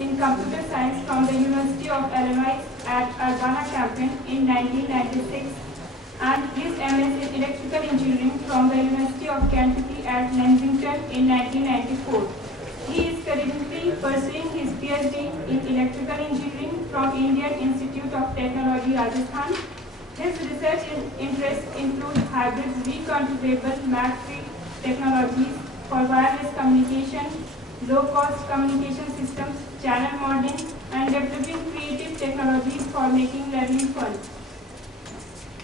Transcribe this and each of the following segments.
in computer science from the University of Illinois at Urbana-Champaign in 1996 and his MS in electrical engineering from the University of Kentucky at Lexington in 1994. He is currently pursuing his PhD in electrical engineering from Indian Institute of Technology, Rajasthan. His research interests include hybrid reconfigurable MAC-free technologies for wireless communication, low-cost communication systems, channel modeling, and developing creative technologies for making learning fun.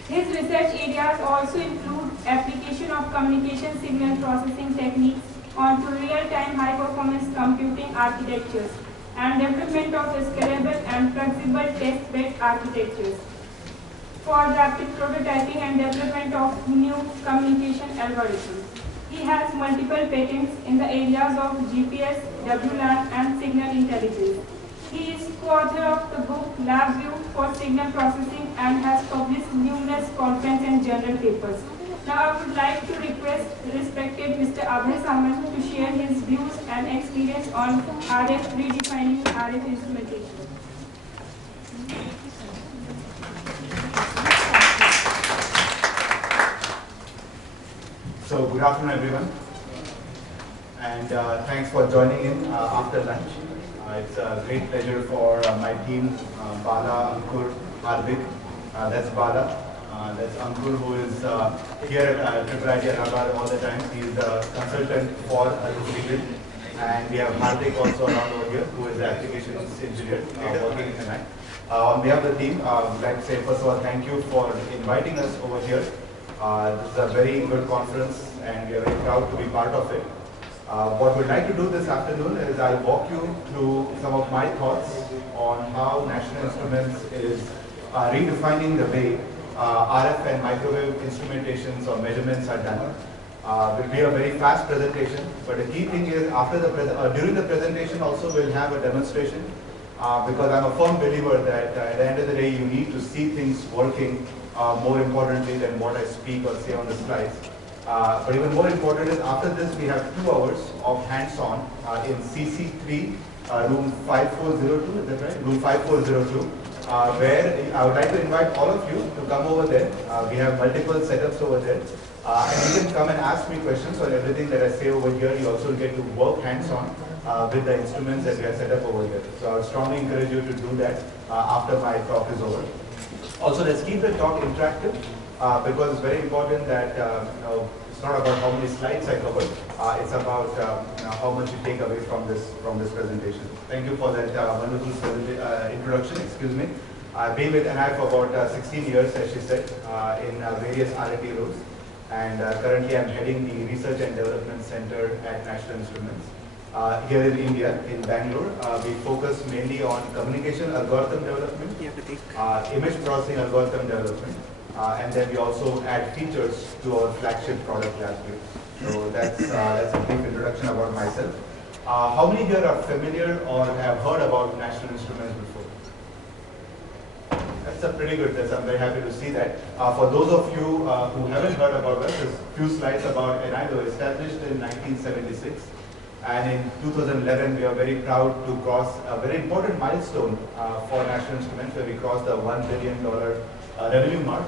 His research areas also include application of communication signal processing techniques onto real-time high-performance computing architectures and development of scalable and flexible test-bed architectures for rapid prototyping and development of new communication algorithms. He has multiple patents in the areas of GPS, WLAN, and signal intelligence. He is co-author of the book LabVIEW for signal processing and has published numerous conference and journal papers. Now I would like to request respected Mr. Abhay Samant to share his views and experience on RF redefining RF instrumentation. So good afternoon everyone, and thanks for joining in after lunch. It's a great pleasure for my team, Bala, Ankur, Hardik. That's Bala. That's Ankur, who is here at IIT Allahabad all the time. He's the consultant for Google. And we have Hardik also around over here, who is the applications engineer working in NI. On behalf of the team, I would like to say first of all thank you for inviting us over here. This is a very good conference and we are very proud to be part of it. What we'd like to do this afternoon is I'll walk you through some of my thoughts on how National Instruments is redefining the way RF and microwave instrumentations or measurements are done. It will be a very fast presentation, but the key thing is after the during the presentation also we'll have a demonstration because I'm a firm believer that at the end of the day you need to see things working more importantly than what I speak or say on the slides. But even more important is after this we have 2 hours of hands-on in CC3 room 5402, is that right? Room 5402, where I would like to invite all of you to come over there. We have multiple setups over there. And you can come and ask me questions on everything that I say over here. You also get to work hands-on with the instruments that we have set up over here. So I would strongly encourage you to do that after my talk is over. Also, let's keep the talk interactive because it's very important that it's not about how many slides I cover. It's about how much you take away from this presentation. Thank you for that wonderful introduction. Excuse me. I've been with NI for about 16 years, as she said, in various R&D roles, and currently I'm heading the Research and Development Center at National Instruments. Here in India, in Bangalore, we focus mainly on communication algorithm development, image processing algorithm development, and then we also add features to our flagship product LabVIEW. So that's a brief introduction about myself. How many here are familiar or have heard about National Instruments before? That's a pretty good test. I'm very happy to see that. For those of you who haven't heard about us, there's a few slides about NIDO, established in 1976. And in 2011, we are very proud to cross a very important milestone for National Instruments, where we crossed the $1 billion revenue mark.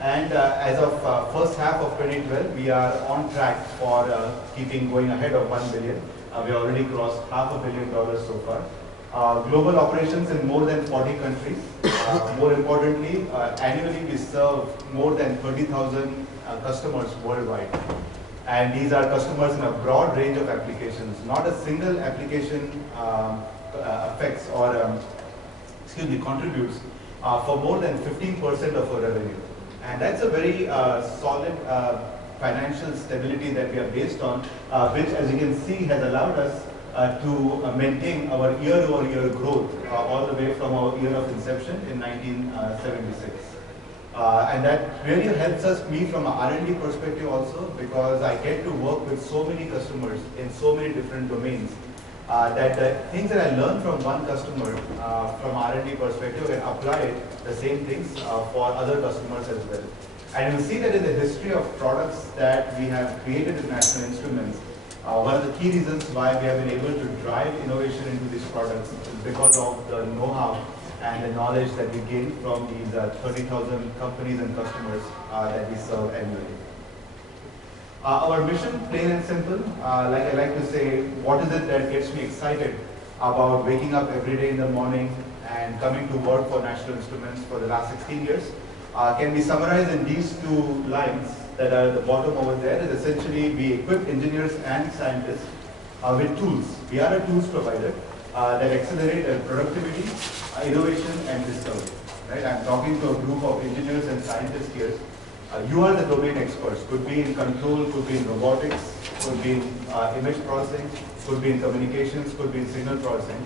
And as of first half of 2012, we are on track for keeping going ahead of $1 billion. We already crossed $500 million so far. Global operations in more than 40 countries. More importantly, annually we serve more than 30,000 customers worldwide. And these are customers in a broad range of applications. Not a single application affects or contributes for more than 15% of our revenue. And that's a very solid financial stability that we are based on, which, as you can see, has allowed us to maintain our year-over-year growth all the way from our year of inception in 1976. And that really helps me from an R&D perspective also, because I get to work with so many customers in so many different domains that the things that I learn from one customer from R&D perspective and apply the same things for other customers as well. And you'll see that in the history of products that we have created in National Instruments, One of the key reasons why we have been able to drive innovation into these products is because of the know-how and the knowledge that we gain from these 30,000 companies and customers that we serve annually. Our mission, plain and simple, like I like to say, what is it that gets me excited about waking up every day in the morning and coming to work for National Instruments for the last 16 years, can be summarized in these two lines that are at the bottom over there. Is essentially we equip engineers and scientists with tools. We are a tools provider that accelerate productivity, innovation, and discovery. Right? I'm talking to a group of engineers and scientists here. You are the domain experts. Could be in control, could be in robotics, could be in image processing, could be in communications, could be in signal processing.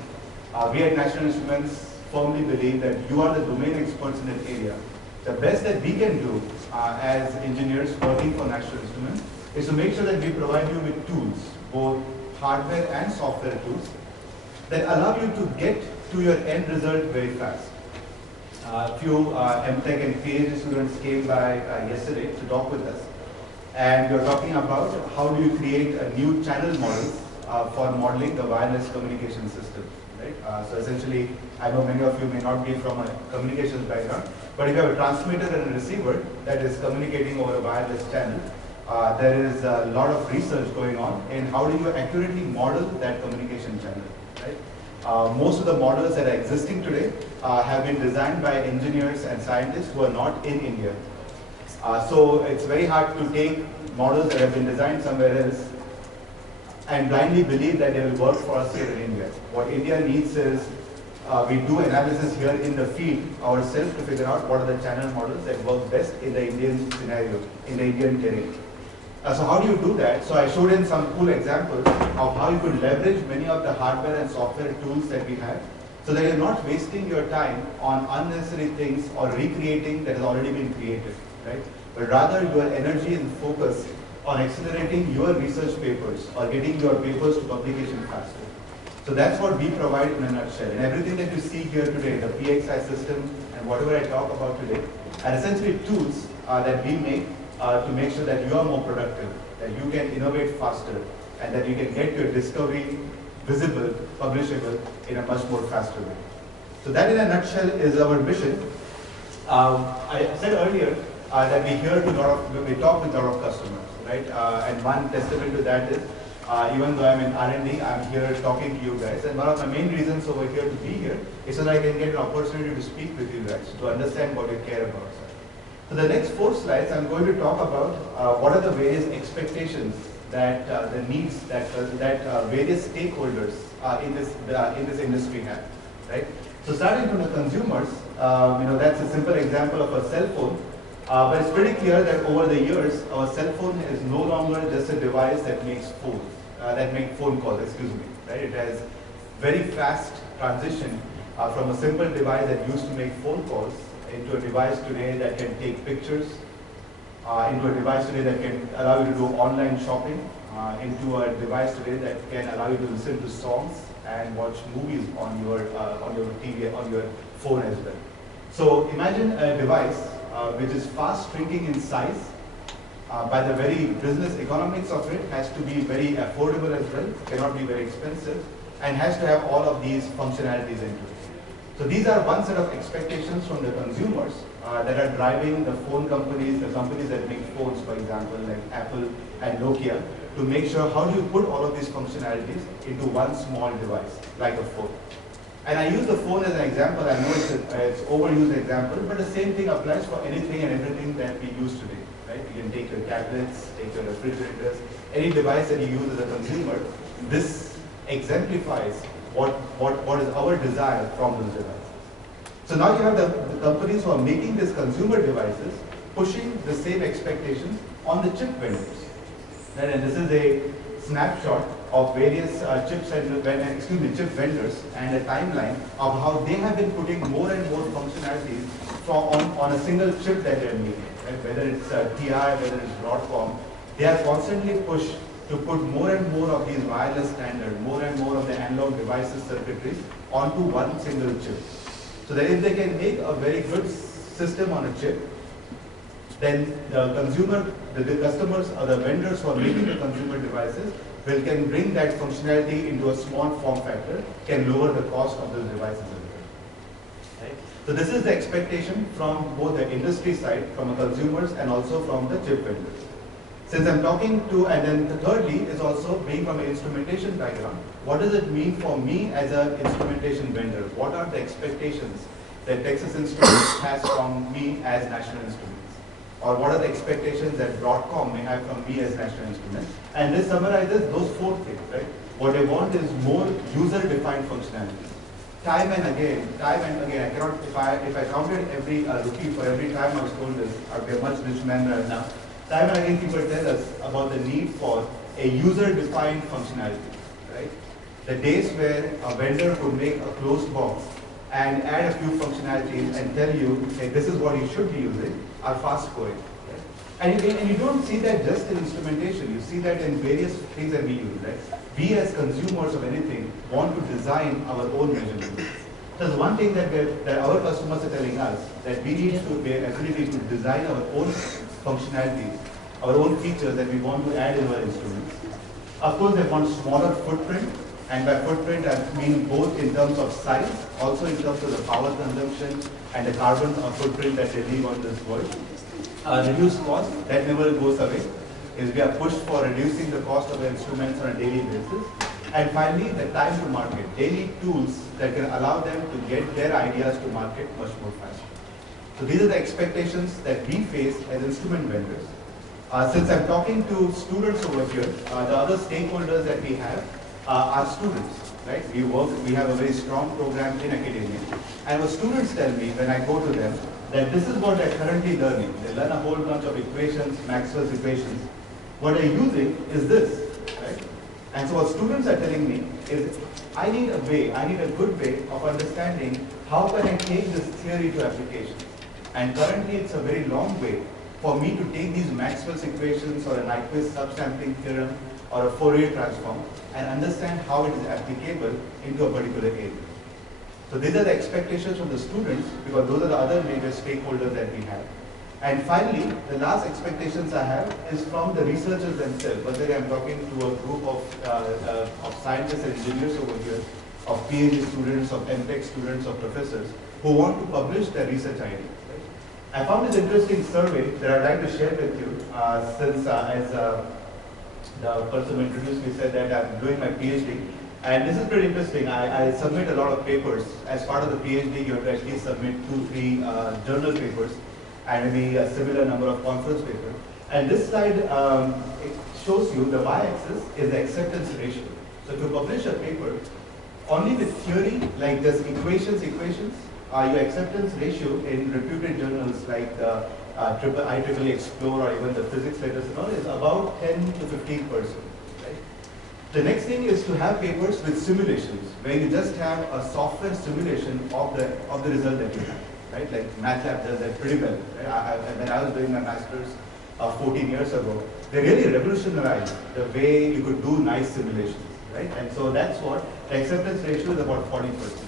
We at National Instruments firmly believe that you are the domain experts in that area. The best that we can do as engineers working for National Instruments is to make sure that we provide you with tools, both hardware and software tools, that allow you to get to your end result very fast. A few MTech and PhD students came by yesterday to talk with us, and we were talking about how do you create a new channel model for modeling the wireless communication system. Right? So essentially, I know many of you may not be from a communications background, but if you have a transmitter and a receiver that is communicating over a wireless channel, there is a lot of research going on in how do you accurately model that communication channel. Right? Most of the models that are existing today have been designed by engineers and scientists who are not in India. So it's very hard to take models that have been designed somewhere else and blindly believe that they will work for us here in India. What India needs is we do analysis here in the field ourselves to figure out what are the channel models that work best in the Indian scenario, in the Indian terrain. So how do you do that? So I showed in some cool examples of how you could leverage many of the hardware and software tools that we have so that you're not wasting your time on unnecessary things or recreating that has already been created, right? But rather your energy and focus on accelerating your research papers or getting your papers to publication faster. So that's what we provide in a nutshell. And everything that you see here today, the PXI system and whatever I talk about today, are essentially tools that we make to make sure that you are more productive, that you can innovate faster, and that you can get your discovery visible, publishable in a much more faster way. So that in a nutshell is our mission. I said earlier that we talk with a lot of customers, right? And one testament to that is, even though I'm in R&D, I'm here talking to you guys. And one of the main reasons over here to be here is so that I can get an opportunity to speak with you guys, to understand what you care about. So the next 4 slides, I'm going to talk about what are the various expectations that the needs that various stakeholders in this industry have, right? So starting from the consumers, that's a simple example of a cell phone, but it's pretty clear that over the years, our cell phone is no longer just a device that makes phone calls, excuse me, right? It has very fast transition from a simple device that used to make phone calls into a device today that can take pictures, into a device today that can allow you to do online shopping, into a device today that can allow you to listen to songs and watch movies on your TV, on your phone as well. So imagine a device which is fast shrinking in size. By the very business economics of it, has to be very affordable as well, cannot be very expensive, and has to have all of these functionalities into it. So these are one set of expectations from the consumers that are driving the phone companies, the companies that make phones, for example, like Apple and Nokia, to make sure how do you put all of these functionalities into one small device, like a phone. And I use the phone as an example. I know it's an overused example, but the same thing applies for anything and everything that we use today, right? You can take your tablets, take your refrigerators, any device that you use as a consumer. This exemplifies what is our desire from those devices. So now you have the companies who are making these consumer devices, pushing the same expectations on the chip vendors. Right? And this is a snapshot of various chip vendors and a timeline of how they have been putting more and more functionalities on a single chip that they're making. Right? Whether it's TI, whether it's Broadcom, they are constantly pushed to put more and more of these wireless standards, more and more of the analog devices circuitries onto one single chip. So that if they can make a very good system on a chip, then the customers or the vendors who are making the consumer devices can bring that functionality into a small form factor, can lower the cost of those devices as well. Right? So this is the expectation from both the industry side, from the consumers, and also from the chip vendors. Since I'm talking to, and then thirdly is also being from an instrumentation background, what does it mean for me as an instrumentation vendor? What are the expectations that Texas Instruments has from me as National Instruments? Or what are the expectations that Broadcom may have from me as National Instruments? And this summarizes those four things, right? What they want is more user-defined functionality. Time and again, I cannot, if I counted every rupee for every time I was told this, I'd be a much rich man right now. Time and again people tell us about the need for a user-defined functionality, right? The days where a vendor could make a closed box and add a few functionalities and tell you, hey, this is what you should be using, are fast going. Right? And you don't see that just in instrumentation, you see that in various things that we use. Right? We as consumers of anything want to design our own measurements. There's one thing that our customers are telling us, that we need to be an ability to design our own functionalities, our own features that we want to add in our instruments. Of course, they want smaller footprint, and by footprint I mean both in terms of size, also in terms of the power consumption and the carbon footprint that they leave on this world. Reduced cost, that never goes away, is we are pushed for reducing the cost of the instruments on a daily basis. And finally, the time to market. They need tools that can allow them to get their ideas to market much more faster. So these are the expectations that we face as instrument vendors. Since I'm talking to students over here, the other stakeholders that we have are students, right? We have a very strong program in academia. And what students tell me when I go to them, that this is what they're currently learning. They learn a whole bunch of equations, Maxwell's equations. What they're using is this, right? And so what students are telling me is, I need a good way of understanding how can I take this theory to application. And currently it's a very long way for me to take these Maxwell's equations or a Nyquist subsampling theorem or a Fourier transform and understand how it is applicable into a particular area. So these are the expectations from the students, because those are the other major stakeholders that we have. And finally, the last expectations I have is from the researchers themselves. Whether I'm talking to a group of scientists and engineers over here, of PhD students, of MTech students, of professors, who want to publish their research ideas. Right? I found this interesting survey that I'd like to share with you, since as the person who introduced me said that I'm doing my PhD. And this is pretty interesting. I submit a lot of papers. As part of the PhD, you have to actually submit 2-3 journal papers and maybe a similar number of conference papers. And this slide it shows you the y-axis is the acceptance ratio. So to publish a paper, only with theory, like this equations, your acceptance ratio in reputed journals like the IEEE Explore or even the physics letters and all is about 10 to 15%. The next thing is to have papers with simulations, where you just have a software simulation of the result that you have, right? Like MATLAB does that pretty well. Right? When I was doing my master's 14 years ago, they really revolutionized the way you could do nice simulations, right? And so that's what the acceptance ratio is, about 40%.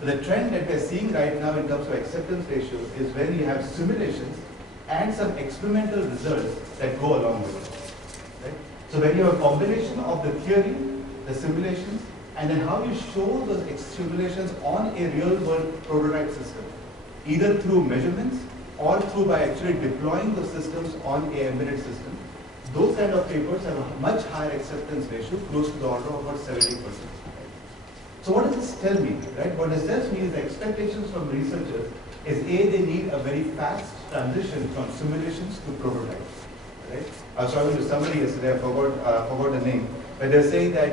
But the trend that we're seeing right now in terms of acceptance ratio is when you have simulations and some experimental results that go along with it, right? So when you have a combination of the theory, the simulations, and then how you show those simulations on a real-world prototype system, either through measurements or through by actually deploying the systems on a embedded system, those kind of papers have a much higher acceptance ratio, close to the order of about 70%. So what does this tell me, right? What this tells me is the expectations from researchers is A, they need a very fast transition from simulations to prototypes. Right? I was talking to somebody yesterday, I forgot the name, but they're saying that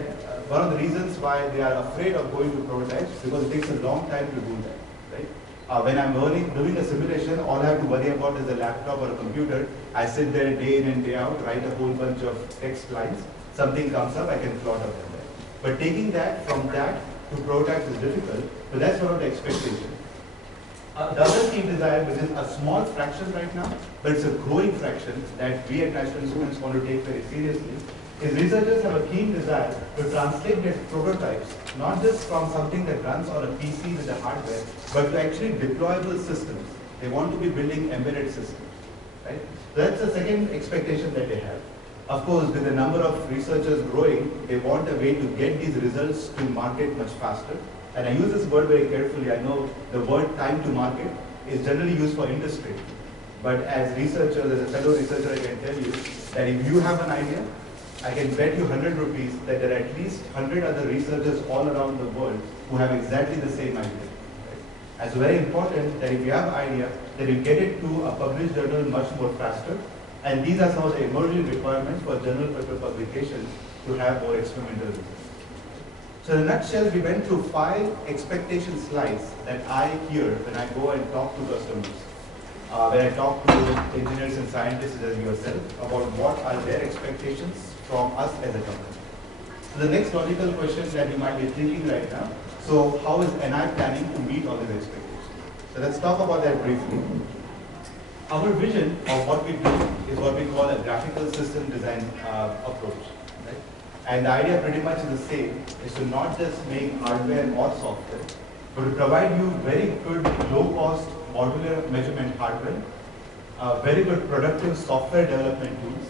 one of the reasons why they are afraid of going to prototypes because it takes a long time to do that. Right? When I'm doing a simulation, all I have to worry about is a laptop or a computer. I sit there day in and day out, write a whole bunch of text lines. Something comes up, I can plot up on that. But taking that from that to prototypes is difficult, but that's one of the expectations. The other key desire, which is a small fraction right now, but it's a growing fraction that we at National Instruments want to take very seriously, is researchers have a keen desire to translate their prototypes, not just from something that runs on a PC with the hardware, but to actually deployable systems. They want to be building embedded systems. Right? So that's the second expectation that they have. Of course, with the number of researchers growing, they want a way to get these results to market much faster. And I use this word very carefully. I know the word time to market is generally used for industry. But as researchers, as a fellow researcher, I can tell you that if you have an idea, I can bet you 100 rupees that there are at least 100 other researchers all around the world who have exactly the same idea. Right? It's very important that if you have an idea, that you get it to a published journal much more faster. And these are some of the emerging requirements for journal paper publications to have more experimental results. So in a nutshell, we went through 5 expectation slides that I hear when I go and talk to customers. When I talk to engineers and scientists as yourself about what are their expectations from us as a company. So the next logical question that you might be thinking right now, so how is NI planning to meet all these expectations? So let's talk about that briefly. Our vision of what we do is what we call a graphical system design approach. Right? And the idea pretty much is the same, is to not just make hardware or software, but to provide you very good low-cost modular measurement hardware, very good productive software development tools,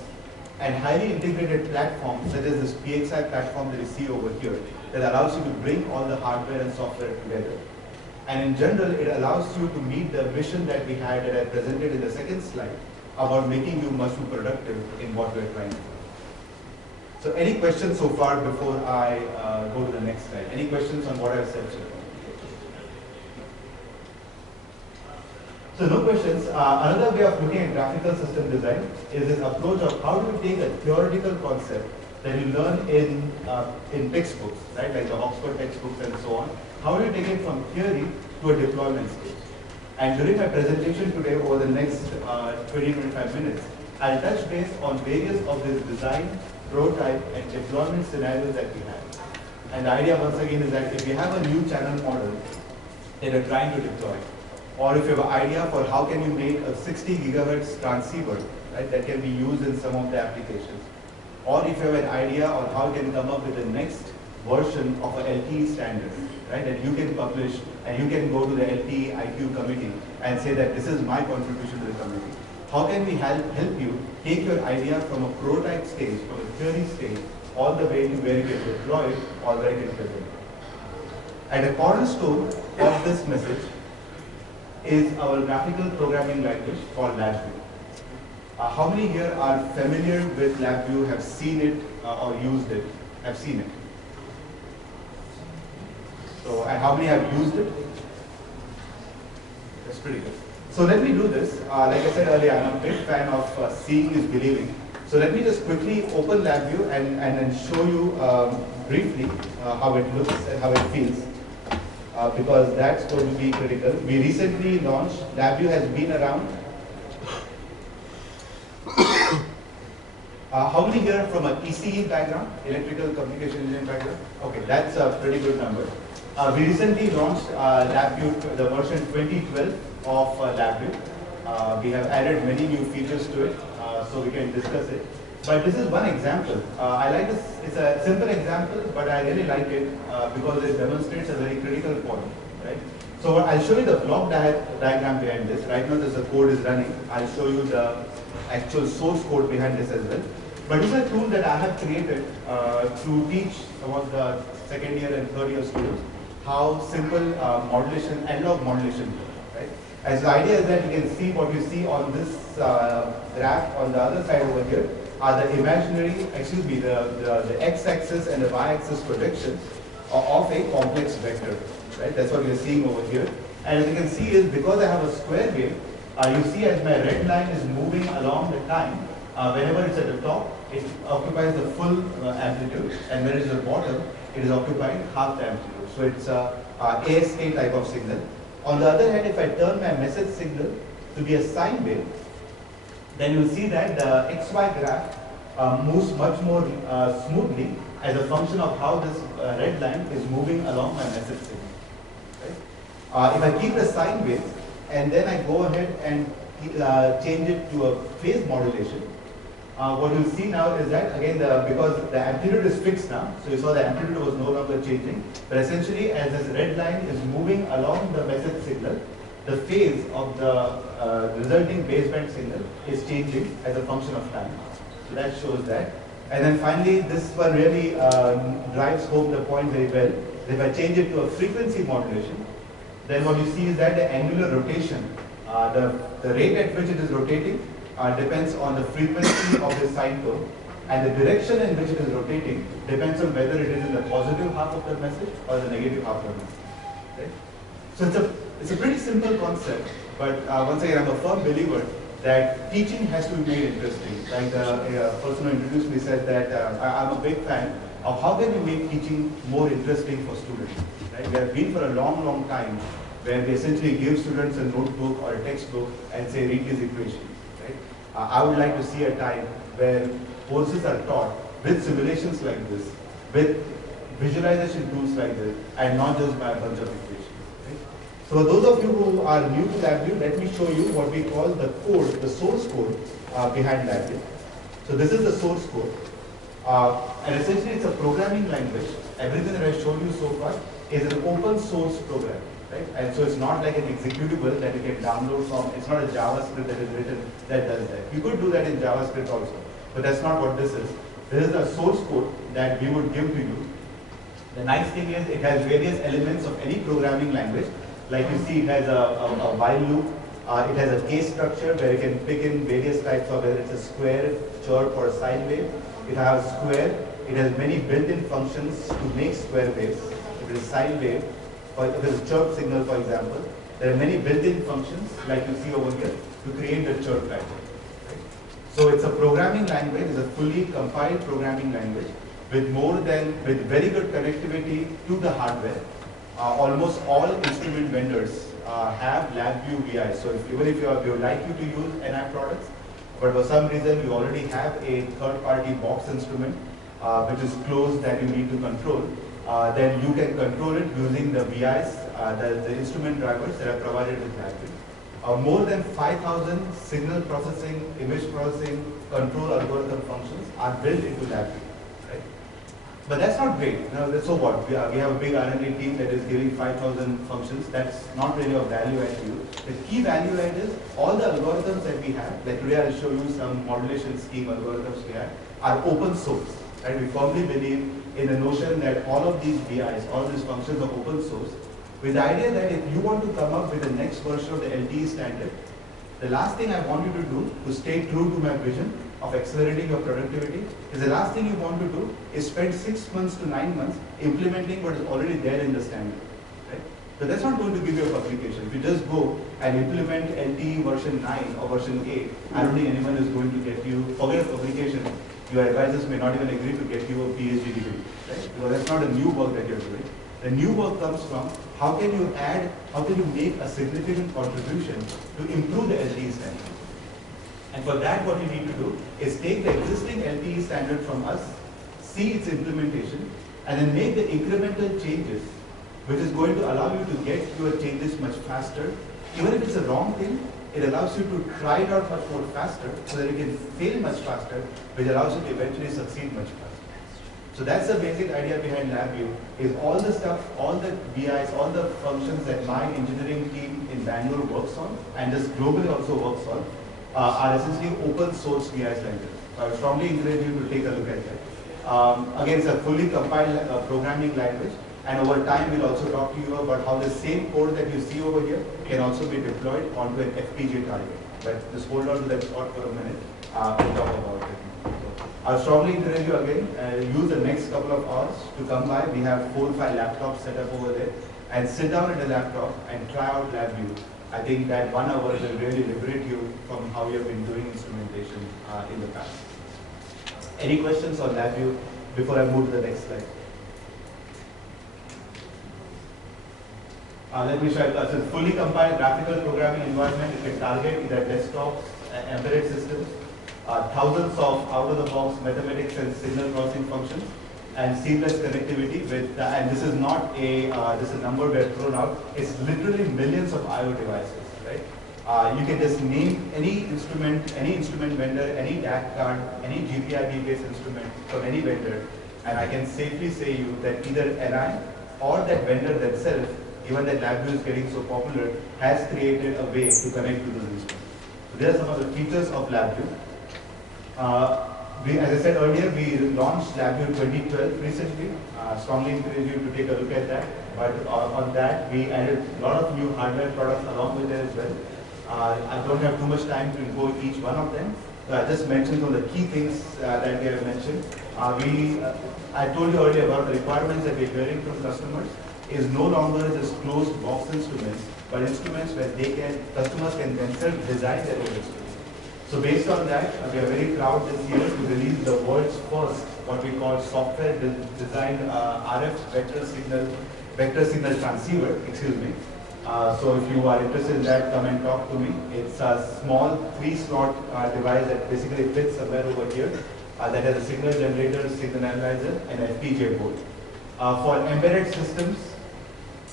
and highly integrated platforms such as this PXI platform that you see over here that allows you to bring all the hardware and software together. And in general, it allows you to meet the mission that we had that I presented in the second slide about making you much more productive in what we're trying to do. So any questions so far before I go to the next slide? Any questions on what I've said so far? So no questions. Another way of looking at graphical system design is this approach of how do you take a theoretical concept that you learn in textbooks, right, like the Oxford textbooks and so on. How do you take it from theory to a deployment stage? And during my presentation today, over the next 20-25 minutes, I'll touch base on various of these design, prototype, and deployment scenarios that we have. And the idea once again is that if you have a new channel model that you're trying to deploy, or if you have an idea for how can you make a 60 gigahertz transceiver, right, that can be used in some of the applications, or if you have an idea on how you can come up with the next version of an LTE standard, right, that you can publish and you can go to the LTE IQ committee and say that this is my contribution to the committee. How can we help you take your idea from a prototype stage, from a theory stage, all the way to where you can deploy it or where you can present it? And a cornerstone of this message is our graphical programming language called LabVIEW. How many here are familiar with LabVIEW, have seen it or used it, have seen it? So, and how many have used it? That's pretty good. So let me do this. Like I said earlier, I'm a big fan of seeing is believing. So let me just quickly open LabVIEW and then show you briefly how it looks and how it feels. Because that's going to be critical. We recently launched, LabVIEW has been around. How many here from an ECE background, electrical communication engineering background? Okay, that's a pretty good number. We recently launched LabVIEW, the version 2012 of LabVIEW. We have added many new features to it, so we can discuss it. But this is one example. I like this, it's a simple example, but I really like it because it demonstrates a very critical point, right? So I'll show you the block diagram behind this. Right now the code is running. I'll show you the actual source code behind this as well. But this is a tool that I have created to teach some of the second year and third year students how simple modulation, analog modulation works, right? As the idea is that you can see what you see on this graph on the other side over here are the imaginary, the x-axis and the y-axis projections of a complex vector, right? That's what we're seeing over here. And as you can see is because I have a square wave, you see as my red line is moving along the time, whenever it's at the top, it occupies the full amplitude, and when it's at the bottom, it is occupying half the amplitude. So it's a ASK type of signal. On the other hand, if I turn my message signal to be a sine wave, then you'll see that the XY graph moves much more smoothly as a function of how this red line is moving along my message signal. Right? If I keep the sine wave and then I go ahead and change it to a phase modulation, what you'll see now is that again because the amplitude is fixed now, so you saw the amplitude was no longer changing, but essentially as this red line is moving along the message signal, the phase of the resulting baseband signal is changing as a function of time. So that shows that. And then finally, this one really drives home the point very well. If I change it to a frequency modulation, then what you see is that the angular rotation, the rate at which it is rotating depends on the frequency of the sine curve, and the direction in which it is rotating depends on whether it is in the positive half of the message or the negative half of the message. Right? So it's a pretty simple concept, but once again, I'm a firm believer that teaching has to be made interesting. Like the person who introduced me said that I'm a big fan of how can we make teaching more interesting for students. Right? We have been for a long, long time where we essentially give students a notebook or a textbook and say, read these equations. Right? I would like to see a time where courses are taught with simulations like this, with visualization tools like this, and not just by a bunch of equations. Right? So for those of you who are new to LabVIEW, let me show you what we call the code, the source code behind LabVIEW. So this is the source code. And essentially it's a programming language. Everything that I've shown you so far is an open source program. Right? And so it's not like an executable that you can download from, it's not a JavaScript that is written that does that. You could do that in JavaScript also, but that's not what this is. This is the source code that we would give to you. The nice thing is it has various elements of any programming language. Like you see, it has a while loop. It has a case structure where you can pick in various types of, whether it's a square, chirp, or a sine wave. It has square. It has many built-in functions to make square waves. If it is sine wave, or if it is a chirp signal, for example, there are many built-in functions, like you see over here, to create the chirp pattern. Right? So it's a programming language. It's a fully compiled programming language with very good connectivity to the hardware. Almost all instrument vendors have LabVIEW VI. So even if we would like you to use NI products, but for some reason you already have a third-party box instrument which is closed that you need to control, then you can control it using the VIs, the instrument drivers that are provided with LabVIEW. More than 5,000 signal processing, image processing, control algorithm functions are built into LabVIEW. Right? But that's not great. Now, so what? We have a big R&D team that is giving 5,000 functions. That's not really of value add to you. The key value add is all the algorithms that we have, like today I'll show you some modulation scheme algorithms we have, are open source. Right? We firmly believe in the notion that all of these VIs, all these functions are open source, with the idea that if you want to come up with the next version of the LTE standard, the last thing I want you to do to stay true to my vision of accelerating your productivity is the last thing you want to do is spend 6 months to 9 months implementing what is already there in the standard. Right? So that's not going to give you a publication. If you just go and implement LTE version 9 or version 8, I don't think anyone is going to get you, forget a publication, your advisors may not even agree to get you a PhD degree. Right? Because that's not a new work that you're doing. The new work comes from how can you make a significant contribution to improve the LTE standard. And for that, what you need to do is take the existing LTE standard from us, see its implementation, and then make the incremental changes, which is going to allow you to get your changes much faster. Even if it's a wrong thing, it allows you to try it out much more faster so that you can fail much faster, which allows you to eventually succeed much faster. So that's the basic idea behind LabVIEW, is all the stuff, all the VIs, all the functions that my engineering team in Bangalore works on, and just globally also works on, are essentially open source VIs like this. So I would strongly encourage you to take a look at that. Again, it's a fully compiled programming language, and over time we'll also talk to you about how the same code that you see over here can also be deployed onto an FPGA target. But just hold on to that thought for a minute, we'll talk about it. I strongly encourage you again, use the next couple of hours to come by. We have 4 or 5 laptops set up over there, and sit down at a laptop and try out LabVIEW. I think that 1 hour will really liberate you from how you have been doing instrumentation in the past. Any questions on LabVIEW before I move to the next slide? Let me show you. It's a fully compiled graphical programming environment. You can target either desktops, embedded systems, thousands of out-of-the-box mathematics and signal processing functions, and seamless connectivity with, and this is not this is a number we have thrown out, it's literally millions of I/O devices, right? You can just name any instrument vendor, any DAC card, any GPIB based instrument from any vendor, and I can safely say you that either NI or that vendor themselves, given that LabVIEW is getting so popular, has created a way to connect to those instruments. So there are some of the features of LabVIEW. As I said earlier, we launched LabVIEW 2012 recently. Strongly encourage you to take a look at that. But on that, we added a lot of new hardware products along with it as well. I don't have too much time to go each one of them. I just mentioned some of the key things that we have mentioned. I told you earlier about the requirements that we're hearing from customers is no longer just closed box instruments, but instruments where customers can themselves design their own instruments. So based on that, we are very proud this year to release the world's first, what we call software-designed RF vector signal transceiver, excuse me. So if you are interested in that, come and talk to me. It's a small 3-slot device that basically fits somewhere over here that has a signal generator, signal analyzer, and FPGA board. For embedded systems,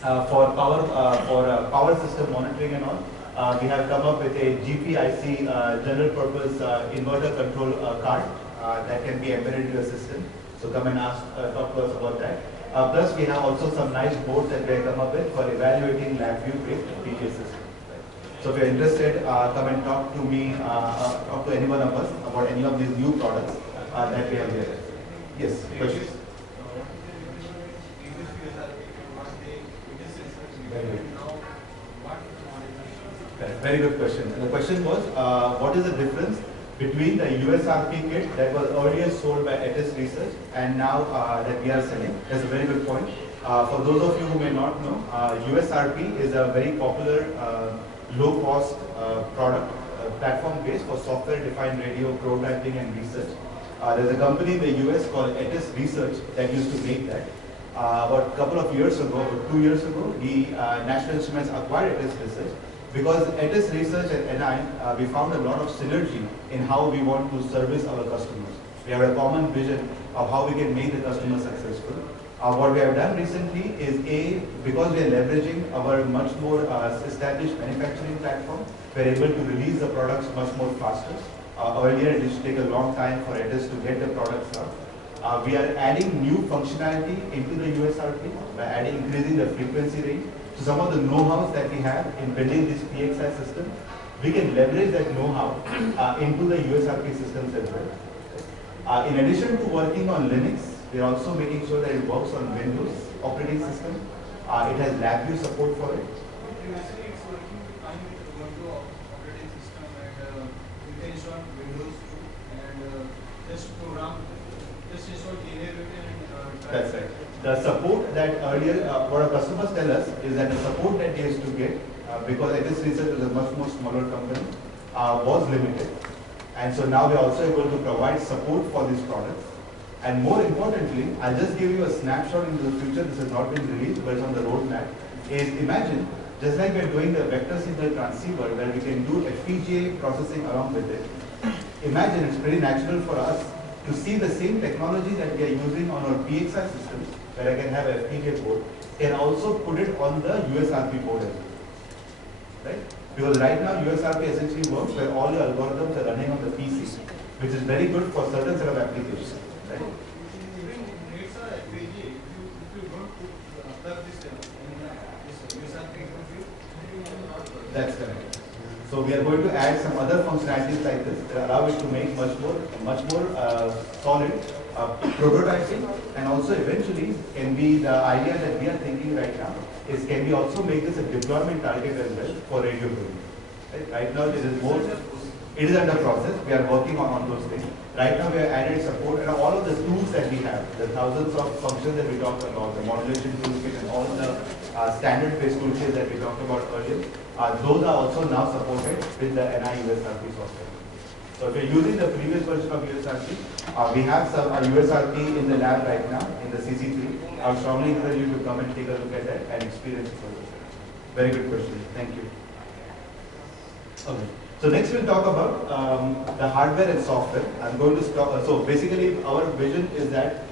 for power system monitoring and all, we have come up with a GPIC general purpose inverter control card that can be embedded into a system. So come and talk to us about that. Plus we have also some nice boards that we have come up with for evaluating LabVIEW based FPGA systems. So if you're interested, come and talk to me, talk to any one of us about any of these new products that we have here. Yes, questions? Very good. Very good question. And the question was, what is the difference between the USRP kit that was earlier sold by Etis Research and now that we are selling? That's a very good point. For those of you who may not know, USRP is a very popular low-cost product, platform-based for software-defined radio prototyping and research. There's a company in the US called Etis Research that used to make that. About a couple of years ago, 2 years ago, the National Instruments acquired Etis Research. Because Etis Research and NI, we found a lot of synergy in how we want to service our customers. We have a common vision of how we can make the customer successful. What we have done recently is because we are leveraging our much more established manufacturing platform, we are able to release the products much more faster. Earlier it used to take a long time for Etis to get the products out. We are adding new functionality into the USRP by increasing the frequency range. So some of the know-hows that we have in building this PXI system, we can leverage that know-how into the USRP systems as well. In addition to working on Linux, we are also making sure that it works on Windows operating system. It has LabVIEW support for it. Previously, it's working fine with Ubuntu operating system, and you can install Windows too, and just program, just install JNav and That's right. The support that earlier, what our customers tell us is that the support that they used to get, because Etis Research is a much more smaller company, was limited. And so now we are also able to provide support for these products. And more importantly, I'll just give you a snapshot into the future. This has not been released, but it's on the roadmap. Is imagine, just like we're doing the vector signal transceiver, where we can do FPGA processing along with it. Imagine it's pretty natural for us to see the same technology that we are using on our PXI systems, where I can have a FPGA board, can also put it on the USRP board as well. Right? Because right now USRP essentially works where all your algorithms are running on the PC, which is very good for certain set of applications. Right? That's correct. So we are going to add some other functionalities like this that allow it to make much more solid prototyping, and also eventually can be the idea that we are thinking right now is can we also make this a deployment target as well for radio programming. Right now it is under process. We are working on those things. Right now we have added support and all of the tools that we have, the thousands of functions that we talked about, the modulation toolkit and all the standard-based toolkits that we talked about earlier, those are also now supported with the NI USRP software. So if you're using the previous version of USRP, we have some USRP in the lab right now in the CC3. I would strongly encourage you to come and take a look at that and experience it for yourself. Very good question. Thank you. Okay. So next we'll talk about the hardware and software. I'm going to stop. So basically our vision is that